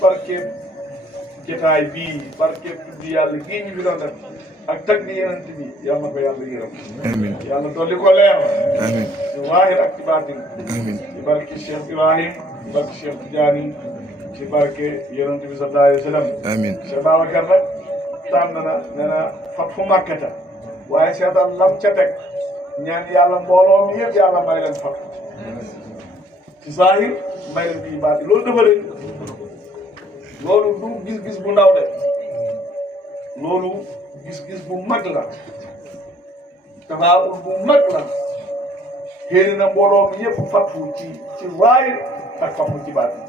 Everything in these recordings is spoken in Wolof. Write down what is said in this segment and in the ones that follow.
barke jotaay bii barke tuddi yàlla kii ñu fi doon def ak tag di yeneen bi yàlla na ko yàlla yërëm. amiin yàlla dolli ko leer. amiin ci waahir ak ci baatin. amiin ci barke Cheikh Ibrahim ci barke Cheikh Tidiane ci barke yonent bi sallallahu alayhi wa sallam. amiin Cheikh Babacar nag tànn na nee na fathu Makkata waaye seetaan lam ca teg ñaan yàlla mbooloo mi yëpp yàlla may leen fathu ci saahir may leen bii baati loolu dafa rëy loolu du gis-gis bu ndaw de loolu gis-gis bu mag la tafaawul bu mag la xëy na mbooloo mi yëpp fathu ci waayir ak fathu ci baati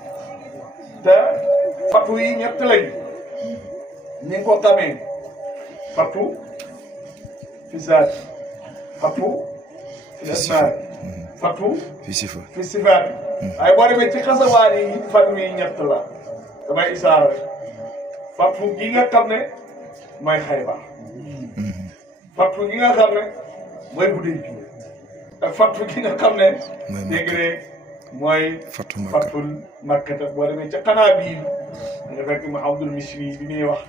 te fathu yi ñett lañ ni nga ko xamee fathu fi zaat fathu fi asmaa fathu fi sifaat waaye boo demee ci xasawaan yi fathu yi ñett la damay isaara rek fathu gi nga xam ne mooy Xaybar fathu gi nga xam ne mooy Hudaybiya ak fathu gi nga xam ne dégg ne mooy fathul Makkata boo demee ca xanaa bii nga fekk Muhammadul Misri bi muy wax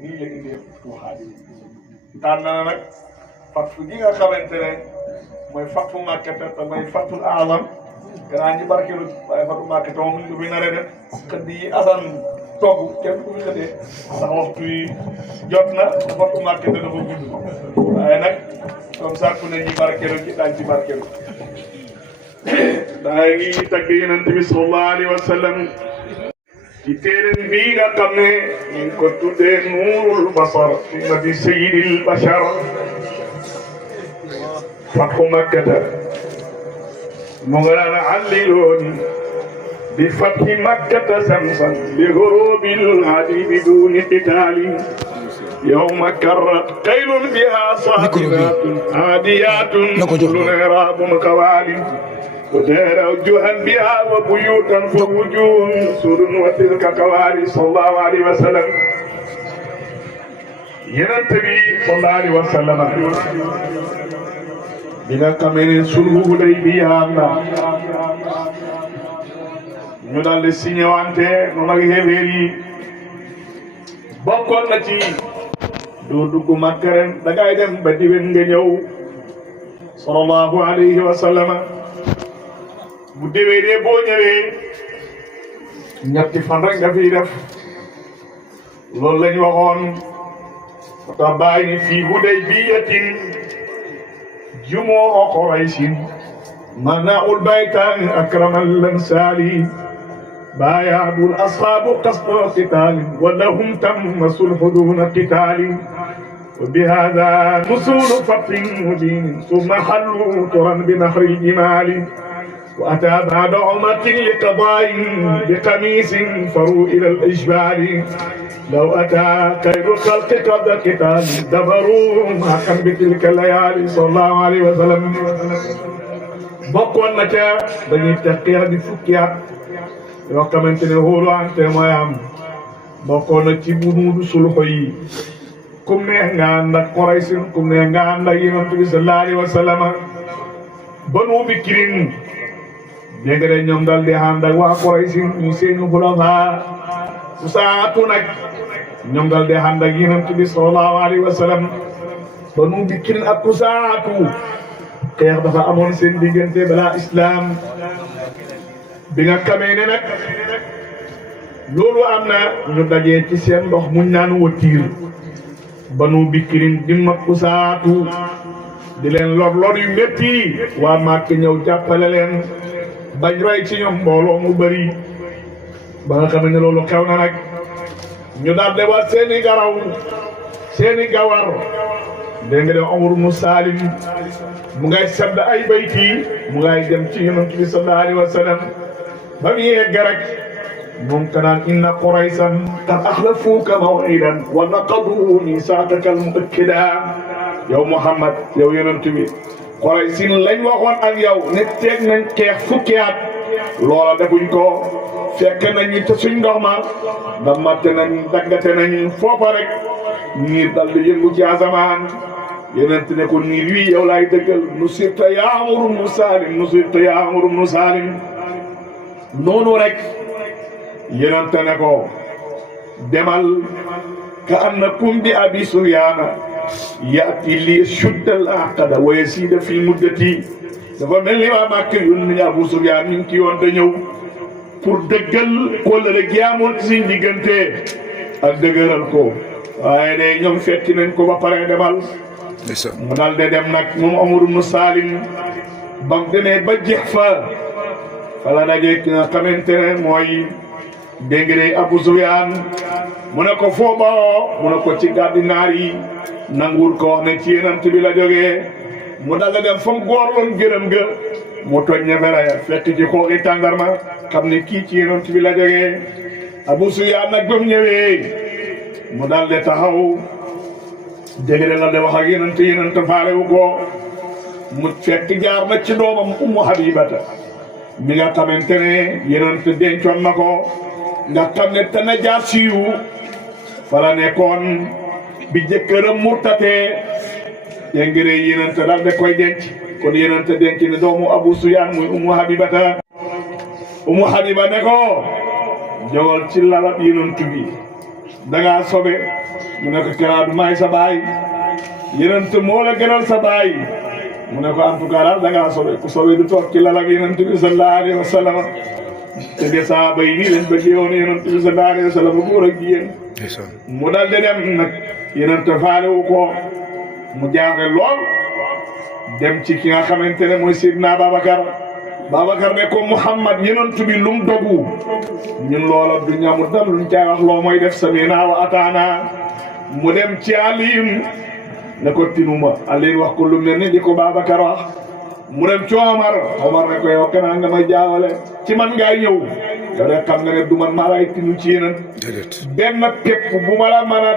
nii la indee futuhaat yi tànn na nag fathu gi nga xamante ne mooy fathu Makkata te mooy fathul a'zam gannaaw ñi barkeelu waaye fathu Makkata moom ñu fi nar a def xëdd yi asan togg kenn ku fi xëddee ndax waxtu yi jot na fathu Makkata dafa gudd waaye nag comme ça ku ne ñi barkeelu ci daañu ci barkeelu daa ngi tagg Yonent bi sallallahu alayhi wa sallam ci téeréen bii nga xam ne ñu ngi ko tuddee Nuurul Basar fi madi sayyidil bashar fathu Makkata mu nga daan allilooni bi fathi Makkata samsan li hurubil hadi biduni qitaali yawma karrat xaylun biha saabiqatun aadiyatun kullun iraabun qawaali ودار وجوها بها وبيوتا فوجوه سور وتلك كوارث صلى الله عليه وسلم ينتبه صلى الله عليه وسلم بنا كمن سلوه ليبيا ñu dal di signé wante noonu ak xéwéer yi bokkoon na ci doo dugg Makka ren da ngay dem ba diwen nga ñëw sallallahu alayhi wa sallam bu déwénee boo ñëwee ñetti fan rek nga fiy def loolu lañ waxoon ta bàyyi ni fii Hudaybiyatin jumoo Qurayshin mana'ul baytan akramal ansaali baaya'ul ashaabu qasda qitaali wa lahum tamma sulhu duna qitaali wa bihaaza nusuulu fathin mubiin summa hallu turan bi nahri al-jimaali وأتى بعد عمرة لقضاء بقميص فروا إلى الإجبار لو أتى خير الخلق قبل القتال دبروا حقا بتلك الليالي صلى الله عليه وسلم bokkoon na ca dañuy teqeer di fukki at yoo xamante ne wóoluwante mooy am bokkoon na ci bunuudu sulxu yi kum neex nga ànd ak Quraysh kum neex nga ànd ak Yonent bi sallallahu alayhi wa sallam Banu Bikrin dégg nga ñoom daal di ànd ak waa Quraysh ñu seeni xulafa su saatu nag ñoom daal di ànd ak Yonent bi sallallahu alayhi wa sallam Banu Bikrin ak ku saatu xeex dafa amoon seen diggante balaa islam bi nga xamee ne nag loolu am na ñu dajee ci seen ndox muñ naan watiir Banu Bikrin di mag ku saatu di leen lor yu métti waa Màkka ñëw jàppale leen bañ roy ci ñoom mbooloo mu bëri ba nga xam ne loolu xew na nag ñu daal de wax seeni garaw seeni gawar dégg nga de Umar ibn Salim mu ngay sedd ay bayti mu ngay dem ci Yonent bi sallallahu alayhi wa sallam ba mu yegg rek moom kanaan inna Quraysan qad axlafuuka maw'idan wa naqadu miisaaqaka al-mu'akkida yow Muhammad yow Yonent bi Quraysin lañ waxoon ak yow ne teeg nañ xeex fukki at loola defuñ ko fekk nañ te suñ ndox ma damate nañ daggate nañ foofa rek niir dal di yëngu ci asamaan Yonent ne ko niir wi yow laay dëggal nusirta yaa Amru bnu Salim nusirta yaa Amru bnu Salim noonu rek Yonent ne ko demal ka annakum bi abi sufyaana yaati li shudda al aqada wa yasida fi muddati dafa mel ni waa Màkka yónni Abu Sufyaan ñu ngi ci yoon da ñëw pour dëggal kóllëre gi amoon ci seen diggante ak dëgëral ko waaye de ñoom fetti nañ ko ba pare demal mu dal de dem nag moom Amr ibn Salim bam demee ba jeex fa la daje ki nga xamante ne mooy dégg nga Abu Sufyaan mu ne ko foo bawoo mu ne ko ci gàddi naar yi nanguwul ko wax ne ci Yonent bi la jógee mu dal dem fa mu góorloon gërëm ga mu toj ñefere fekk ci xooxi tàndarma xam ne kii ci Yonent bi la jógee Abu Sufyaan nag ba mu ñëwee mu dal de taxaw dégg la de wax ak Yonent faalewu ko mu fekk jaar na ci doomam Ummu Habibata mi nga xamante ne Yonent dencoon na ko nga xam ne te na jaar siiwu fa la nekkoon bi jëkkëram murtatee dégg nga Yonent daal da koy denc kon Yonent denc ne doomu Abu Sufyaan muy Ummu Habibata Ummu Habiba ne ko jógal ci lalab Yonent bi dangaa sobe mu ne ko kiraadu maay sa baay Yonent moo la gënal sa baay mu ne ko en tout cas daal dangaa sobe ku sobe du toog ci lalab Yonent bi sallallahu alayhi wa sallam te de saaba yi nii lañ bëggee woon Yonent bi sallallahu alayhi wa sallam góor ak jigéen mu dal de dem nag Yonent faalewu ko mu jaaxle lool dem ci ki nga xamante ne mooy Seydina Babacar ne ko Muhammad Yonent bi lum dogu ñun loola du ñamu dal luñ cay wax loo mooy def samina wa ataana mu dem ci Aliyu ne ko tinuma Aliyu wax ko lu mel ni di ko Babacar wax mu dem ci Omar ne ko yow kanaa nga may jaawale ci man ngay ñëw yow de xam nga ne du man maa lay tinu ci Yonent benn pepp bu ma la mën a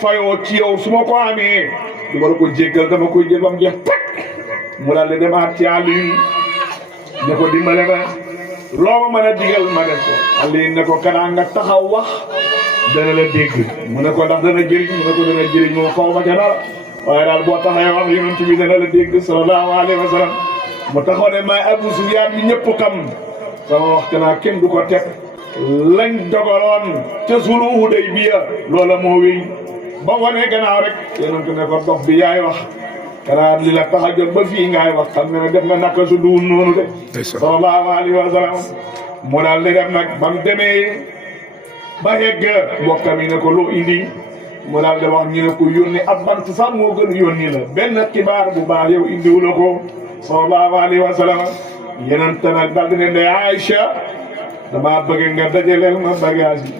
fayoo ci yow su ma ko amee du ma la ko jéggal dama koy jël ba mu jeex tàkk mu daal di demaat ci Aliyu ne ko dimbale ma loo ma mën a digal ma def ko Aliyu ne ko kanaa nga taxaw wax dana la dégg mu ne ko ndax dana jëriñ mu ne ko dana jëriñ moom xaw ma ca dara waaye daal boo taxawee wax Yonent bi dana la dégg sallallahu alayhi wa sallam mu taxaw ne maay Abu Sufyaan bi ñëpp xam sama wax kanaa kenn du ko teg lañ dogaloon ca sulhu Hudaybiya loola moo wéy ba wane gannaaw rek Yonent ne ko dox bi yaay wax kanaa li la tax a jot ba fii ngaay wax xam ne def nga naka su duwul noonu de sallallahu alayhi wa sallam mu daal di dem nag ba mu demee ba yegg mbokkam yi ne ko loo indi mu daal di wax ñu ne ko yónni ab bant sax moo gën yónni la benn xibaar bu baax yow indiwu la ko sallallahu alayhi wa sallam Yonent nag daal di ne ne Aïcha damaa bëgg nga dajaleel ma bagage yi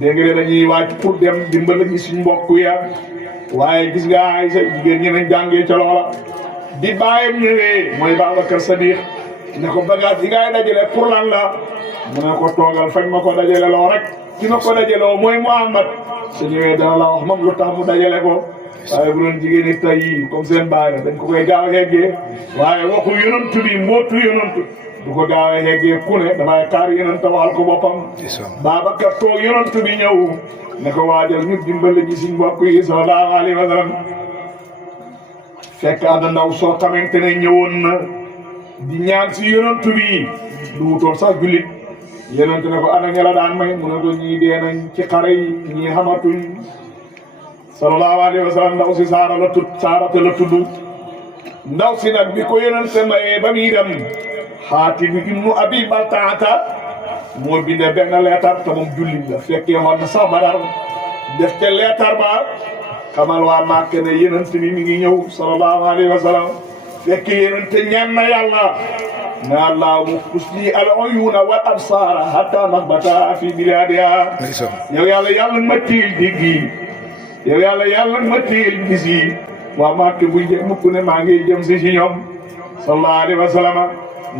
dégg nga dañuy waaj pour dem dimbali ñi suñ mbokk ya waaye gis nga Aïcha jigéen ñi nañ jàngee ca loola di bàyyam ñëwee mooy Babacar Sadiq ne ko bagage yi ngay dajale pour lan la mu ne ko toogal fañ ma ko dajale loo rek ki ma ko dajale woo mooy Muhammad su ñëwee dana la wax moom lu tax mu dajale ko waaye bu doon jigéen ñi tey yii comme seen baay dañ ko koy gaaw a yeggee waaye waxu Yonent bi mbootu Yonent du ko gaaw a yeggee ku ne damay xaar Yonent waxal ko boppam Babacar toog Yonent bi ñëw ne ko waajal ñu dimbali ñi suñ mbokk yi sallallahu alayhi wa sallam fekk ada ndaw soo xamante ne ñëwoon na di ñaan si Yonent bi du wutoon sax jullit Yonent ne ko ana ña la daan may mu ne ko ñii dee nañ ci xare yi ñii xamatuñ sallallahu alayhi wa sallam ndaw si Saarata la tudd ndaw si nag bi ko Yonent mayee ba muy dem Xaatim ibnu Abi Baltaata moo bindee benn leetar te moom jullit la fekkee woon na sax Badar def ca leetar ba xamal waa Màkka ne Yonent bi mi ngi ñëw sallallahu alayhi wa sallam fekkee Yonent ñaan na yàlla ne Allahumma usli al-uyuuna wal absaara hatta nahbata fi bilaadiha yow yàlla ma tiil digg yi yow yàlla ma tiil gis yi waa Màkka buy jëm mukk ne maa ngi jëm si ñoom sallallahu alayhi wa sallam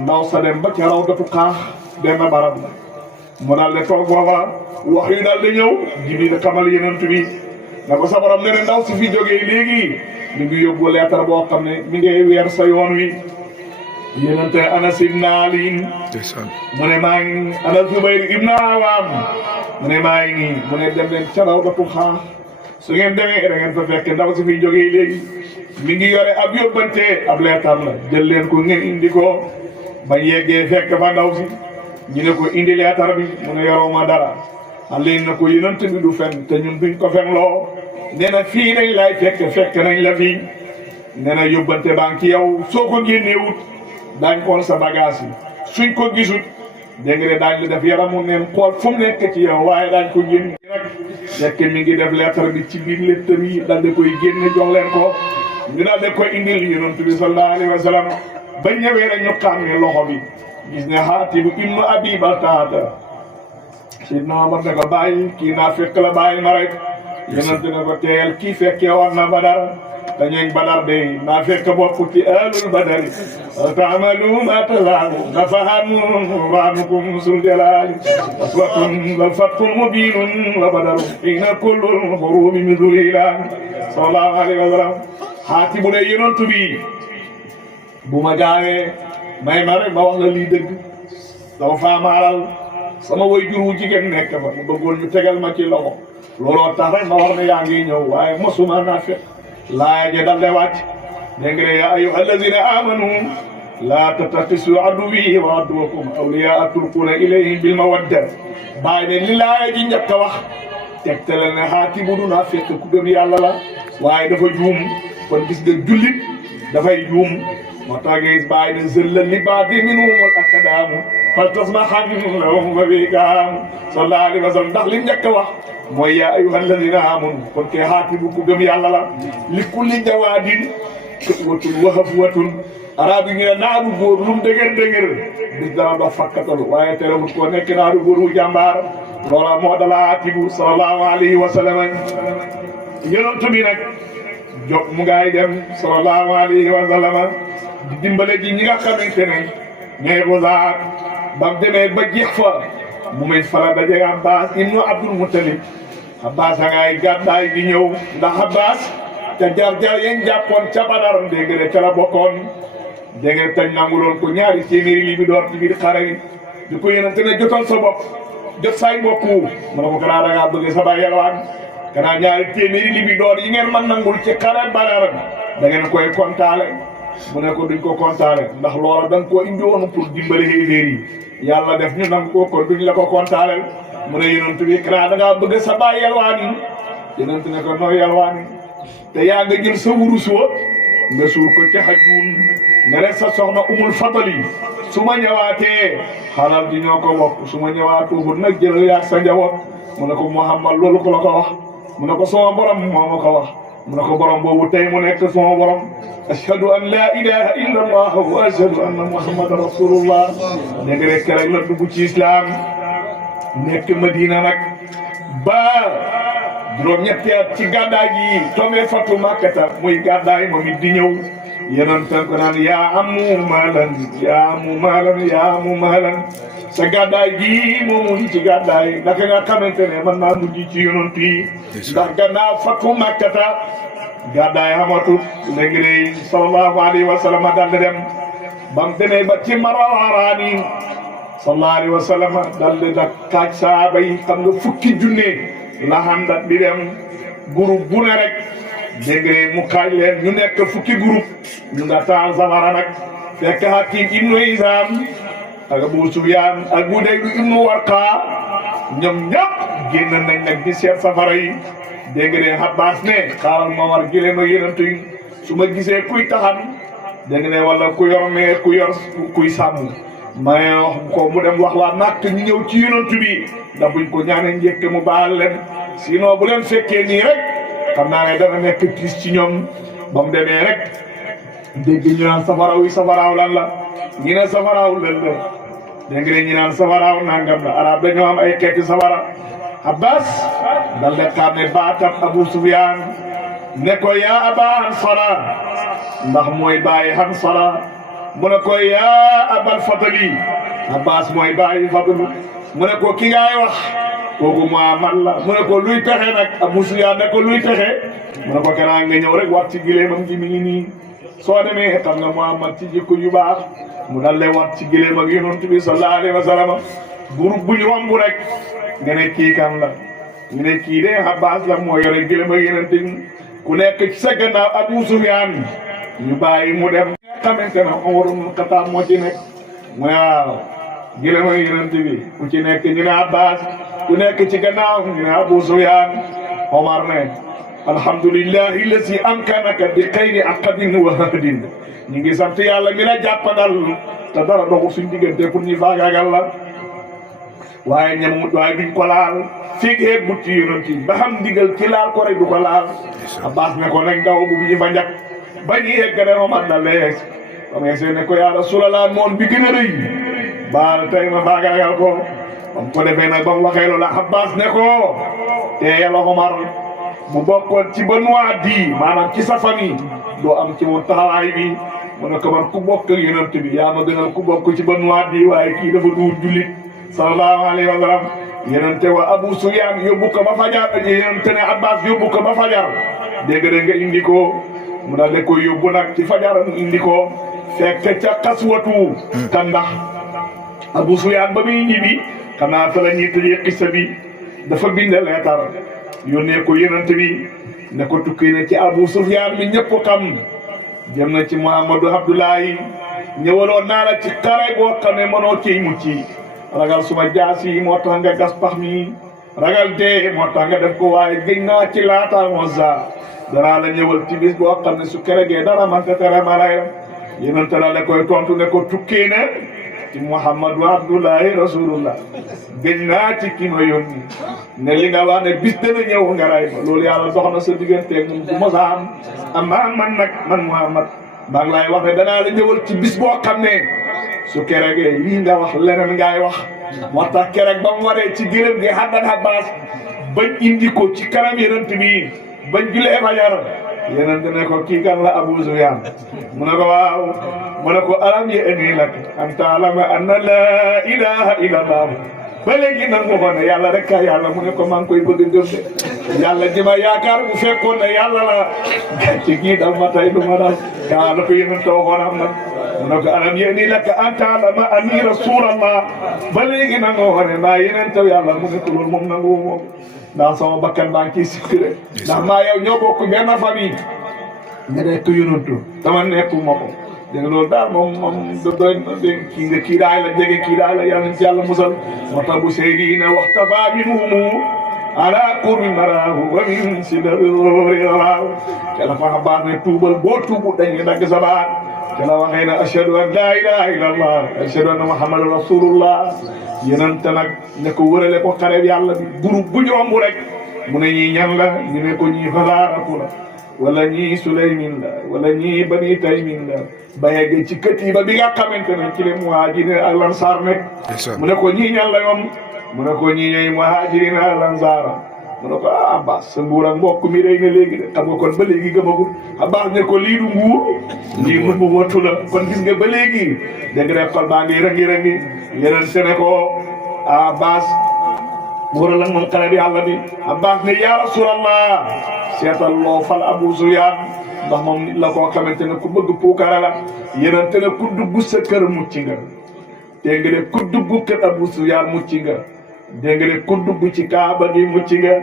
ndaw sa dem ba ca rawdatu Xaax benn barab la mu daal di toog booba wax yu daal di ñëw Jibril xamal Yonent bi na ko sa borom ne ne ndaw si fi jógee léegi mi ngi yóbbu leetar boo xam ne mi ngay weer sa yoon wi Yonent Anas ibn Ali mu ne maa ngi ana Zubayr ibn Awaam mu ne maa ngi nii mu ne dem leen ca rawdatu Xaax su ngeen demee da ngeen fa fekk ndaw si fi jógee léegi mi ngi yore ab yóbbante ab leetar la jël leen ko ngeen indi ko ba yeggee fekk fa ndaw si ñu ne ko indi leetar bi mu ne yoroo ma dara alin na ko yonent bi du fen te ñun duñ ko fen loo nee na fii nañ lay fekk nañ la fii nee na yóbbante baa ngi ci yow soo ko génneewut daañ xool sa bagage yi suñ ko gisut dégg nga daañ la def yaramu neen xool fu mu nekk ci yow waaye daañ ko génn rek fekk mi ngi def lettre bi ci biir lettre yi daal di koy génne jox leen ko ñu daal di koy indil yonent bi sallallahu alayhi wa sallam ba ñëwee rek ñu xam ne loxo bi gis ne Haatib ibnu Abi Baltaata Sidna Omar ne ko bàyyi kii naa fekk la bàyyi ma rek yonent ne ko teeyal kii fekkee woon na Badar te ñooñ Badar de naa fekk bokk ci ahlul badari taamalu ma tazaalu nafahan raanukum sul jalaali aswatun bal fatkun mubinun wa badarun xiina kullul xurubi midul hilaali sallallahu alayhi wa sallam Haatib bu ne yonent bi bu ma gaawee may ma rek ma wax la lii dëgg dama faama alal sama way jur wu jigéen nekk fa mu bëggoon ñu tegal ma ci loxo looloo tax rek ma wax ne yaa ngi ñëw waaye mosuma naa fekk laaya ja dal de wàcc dégg nga yaa ayyuha allazina amanu laa tattaxisu aduwwi wa aduwwakum awliyaa tulquuna ilayhim bil mawadda bàyyi ne li laaya ji njëkk a wax tegtale ne Haatib du naa fekk ku gëm yàlla la waaye dafa juum kon gis nga jullit dafay juum moo tax nga gis bàyyi ne zëlla li baadi minhumul akdaamu faltasmahan lahum wa bikaamu sallallahu alayhi wa sallam ndax li njëkk a wax mooy yaa ayyuha alladina amanu kon ke Haatib ku gëm yàlla la li kulli jawaadin watun wa hafwatun arab yi ñu ne naaru góor lu mu dëgër bis dana dox fakkatalu waaye terewut koo nekk naaru góor wu jàmbaar loola moo dala Haatib sallallahu alayhi wa sallam yonent bi nag jóg mu ngaay dem sallallahu alayhi wa sallam di dimbale ji ñi nga xamante ne ñooy Xuzaat bam demee ba jeex fa mu may fala daje Abbas ibnu Abdul Muttalib Abbas a ngay gàddaay di ñëw ndax Abbas te jar-jar yeen jàppoon ca Badar dégg nga ca la bokkoon dégg nga tañ nanguloon ko ñaari téeméeri li bi door ci biir xare yi di ko yénante ne jotal sa bopp jot say mbokku mu ne ko kanaa da ngaa bëgg sa bay yelwaan kanaa ñaari téeméeri li bi door yi ngeen man nangul ci xare Badar da ngeen koy kontaale mu ne ko duñ ko kontaale ndax loola da nga koo indi woon pour dimbale xéeféer yi yàlla def ñu nangu ko kon duñ la ko kontaaleel mu ne yonent bi kanaa da ngaa bëgg sa baay yalwaan yi yonent ne ko nooy yalwaan yi te yaa nga jël sa wurus wa nga suur ko ca xajuun ne rek sa soxna umul fatali su ma ñëwaatee xalal di ñoo ko bokk su ma ñëwaatoo nag jël yaag sa njaboot mu ne ko Muhammad loolu ko la ko wax mu ne ko sama borom moo ma ko wax mu ne ko borom boobu tey mu nekk sama borom ashhadu an la ilaha illa allah wa ashhadu anna muhammadan rasulullah dégg rek rek la dugg ci islam nekk Madina nag ba juróom-ñetti at ci gàddaay gi tombé fatu Makkata muy gàddaay moom it di ñëw yenoon tan ko naan yaa amu maalan sa gàddaay gi moomu ci gàddaay naka nga xamante ne man naa mujj ci yonent yi ndax gannaaw fatu Makkata gàddaay xamatut léegi sallallahu alayhi wa sallam daal di dem bam demee ba ci Maraaraani sallallahu alayhi wa sallam daal di dak kaaj saaba yi xam nga fukki junne la xandat di dem groupe bu ne rek dégg nga mu kaaj leen ñu nekk fukki groupe ñu nga taal safara nag fekk Hakim ibnu Hizam ak Abu Sufyaan ak Budayl ibnu Warqa ñoom ñëpp génn nañ nag di seet safara yi dégg nga Abbas ne xaaral ma war gëléem ak yonent yi su ma gisee kuy taxan dégg nga wala ku yor mee ku yor kuy sàmm ma wax ko mu dem wax waa Makka ñu ñëw ci yonent bi ndax buñ ko ñaanee njëkk mu baal leen sinon bu leen fekkee nii rek xam naa ne dana nekk tiis ci ñoom ba mu demee rek dégg ñu naan safaraaw yi safaraaw lan la ñu ne safaraaw lan la dégg nga ñu naan safaraaw nangam la arab dañoo am ay xeeti safara Abbas dal de xam ne baatam Abu Sufyaan ne ko yaa Aba Hansala ndax mooy bàyyi Hansala mu ne ko yaa Abal Fadli Abbas mooy bàyyi Fadlu mu ne ko ki ngay wax kooku Muhammad la mu ne ko luy pexe nag Abu Sufyaan ne ko luy pexe mu ne ko kanaa nga ñëw rek wat ci gileemam gi mi ngi nii soo demee xam nga Muhammad ci jikko yu baax mu dal lay wat ci gileem ak yonent bi sallallahu alayhi wa sallam bu ñu romb rek nga ne kii kan la ñu ne kii de Abbas la moo yore gileem ak yonent ku nekk ci sa gannaaw Abu Sufyaan ñu bàyyi mu dem nga xamante ne Umar ibn Xattaab moo ci nekk waaw gileem ak yonent bi ku ci nekk ñu ne Abbas ku nekk ci gannaaw ñu ne Abu Sufyaan Omar ne alhamdulillahi lazi amkanaka bi xayri aqabin wa hadin ñu ngi sant yàlla mi la jàppandal te dara doxul suñ diggante pour ñu faagaagal la waaye ñemut waaye duñ ko laal fii xeet bu ci yonent yi ba xam digal ci laal ko rek du ko laal Abbas ne ko nañ daw bu ñu fa njëkk ba ñu yegg ne Omar na lees ba ngay seen ne ko yaa Rasulallah moon bi gën a rëy baal tey ma faagaagal ko bam ko defee nag ba mu waxee loola Abbas ne ko te yàlla Omar mu bokkoon ci Banu Adi maanaam ci sa famille doo am ci moom taxawaay bi mu ne ko man ku bokk ak yonent bi yaa ma gënal ku bokk ci Banu Adi waaye kii dafa duur jullit sallallahu alayhi wa sallam yonente wa Abu Sufyaan yóbbu ko ba fajar yonente ne Abbas yóbbu ko ba fajar dégg nga indi ko mu daal de ko yóbbu nag ci fajar mu indi ko fekk ca xaswatu Kandax Abu Sufyaan ba muy ñibbi xanaa fa la ñuy tëjee xissa bi dafa bind leetar yónnee ko yonente bi ne ko tukki na ci Abu Sufyaan mi ñëpp xam jëm na ci Muhammadu Abdullahi ñëwaloon naa la ci xare boo xam ne mënoo ciy mucc ragal suma jaas yi moo tax nga gas pax mi ragal dee moo tax nga def ko waaye gëñ naa ci laata Moussa danaa la ñëwal ci bis boo xam ne su keregee dara man ka tere ma lay yonente la la koy tontu ne ko tukkee na ci Muhammadu Abdullahi Rasulullah gëñ naa ci ki ma yónni ne li nga wax ne bis dana ñëw nga ray ma loolu yàlla dox na sa digganteeg moom bu mos a am man nag man Muhammad maa ngi lay wax ne danaa la ñëwal ci bis boo xam ne su keregee lii nga wax leneen ngay wax moo tax kereg ba mu waree ci gërëm gi xaddan Abbas bañ indi ko ci kanam yonent bi bañ julee fajar yonent ne ko kii kan la Abu Sufyaan mu ne ko waaw mu ne ko alam ya'ni lak an ta'lama anna laa ilaaha illallah ba léegi nag mu ko ne yàlla rek ka yàlla mu ne ko maa ngi koy bëgg a gëm de yàlla ji ma yaakaar bu fekkoon ne yàlla la ci gii dal ma tey du ma dal kaa la ko yonent waxoon am na mu ne ko alam ya'ni laka an ta'lama anni rasulallah ba léegi nag moo xam ne maa yeneen taw yàlla mu ne ko loolu moom nangu moom ndax sama bakkan baa ngi ciy sikire ndax maa yow ñoo bokk benn famille nga nekk yonantu dama nekku ma ko dégg nga loolu daal moom doy na dégg kii daay la jege kii daay la yàlla nañ ci yàlla musal moo tax bu seydi ne waxtafa minhumu ala qurbi maraahu wa min sidari waaw te la fa baax ne tuubal boo tuubu dañuy dagg sa baat te la waxee ne ashhadu an laa ilaha illa allah ashhadu anna muhammadan rasulullah yenante nag ne ko wërale ko xareb yàlla bi groupe bu ñu romb rek mu ne ñii ñan la ñu ne ko ñii Fazaaratu la wala ñii Sulaymin la wala ñii Bani Taymin la ba yegg ci katiba bi nga xamante ne ci le muhaajiriin ak lansaar nekk mu ne ko ñii ñan la ñoom mu ne ko ñii ñooy muhaajiriin ak lansaar mu ne ko Abbas sa nguur ak mbokk mi rëy na léegi de xam nga kon ba léegi gëmagul Abbas ne ko lii du nguur lii mu wottu la kon gis nga ba léegi dégg nga xol baa ngi rangi yeneen se ne ko Abbas wóor la moom xale bi yàlla bi Abbas ne yaa Rasulallah seetal loo fal Abu Sufyaan ndax moom nit la koo xamante ne ku bëgg puukare la yeneen te ne ku dugg sa kër mucc nga dégg nga de ku dugg kër Abu Sufyaan mucc nga dégg nga de ku dugg ci Kaaba gi mucc nga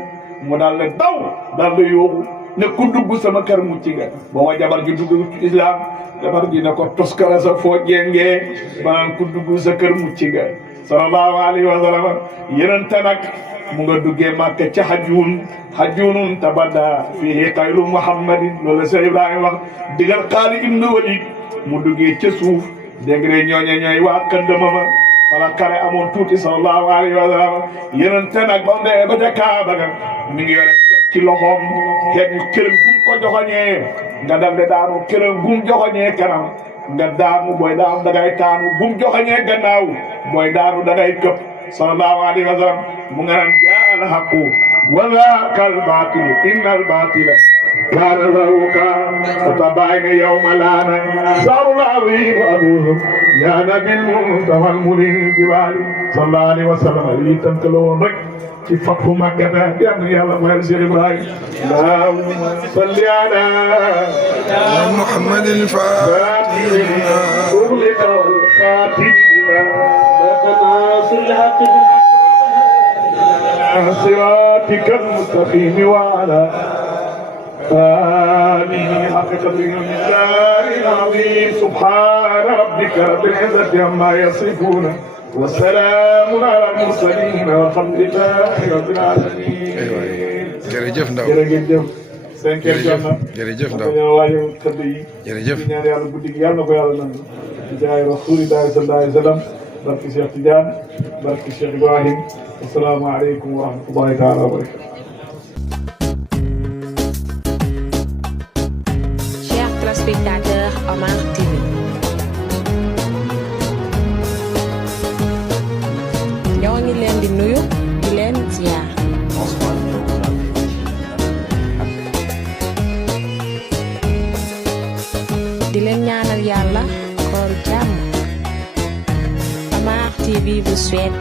mu daal la daw daal la yóbbu ne ku dugg sama kër mucc nga booba jabar gi dugg ci islam jabar gi ne ko toskara sa foo jengee banaan ku dugg sa kër mucc nga sallallahu alayhi wa sallam yenente nag mu nga duggee Makka ca hajjunun tabadda fihi xayru muhammadin loolu sa Ibrahima wax digal Xaalid ibn Walid mu duggee ca suuf dégg nga ñooñe ñooy waa Kandama ma wala kare amoon tuuti sallallahu alayhi wa sallam yenente nag ba mu demee ba ca Kaaba ga mi ngi yore ci loxoom xeet ñu këram gum ko joxoñee nga dal de daanu këram gum joxoñee kanam nga daanu booy daanu dangay taanu gum joxoñee gannaaw booy daanu dangay këpp sallallahu alayhi wa sallam mu nga naan jaa al haqu wa zaaqa al baatilu inna al baatila kaana zahuuqa fatabayyana yawma laana saarul aziim abuhum yaa nabil muntaha al munir jiwaali sallallahu alayhi wa sallam lii tënk la woon rek ci fathu Makka yàlla yàlla mayal Cheikh Ibrahima allahumma salli ala Muhammadil Faatih ughliqa wal khaatim صراطك المستقيم وعلى آله حق قدره العظيم سبحان ربك رب العزة عما يصفون وسلام على المرسلين والحمد لله رب العالمين. jërëjëf Ndaw jërëjëf. jërëjëf Ndaw waaye tëdd yi. jërëjëf ñaan yàlla guddi gi yàlla na ko yàlla nangu. di jaay rasulillahi sallallahu alayhi wa sallam. barki Cheikh Tidiane barki Cheikh Ibrahim. assalaamu aleykum wa rahmatullahi taala wa barakatuh. Chers téléspectateurs Omar TV. ñoo ngi leen di nuyu di leen ziar. di leen ñaanal yàlla kooru jàmm. Omar TV vous souhaite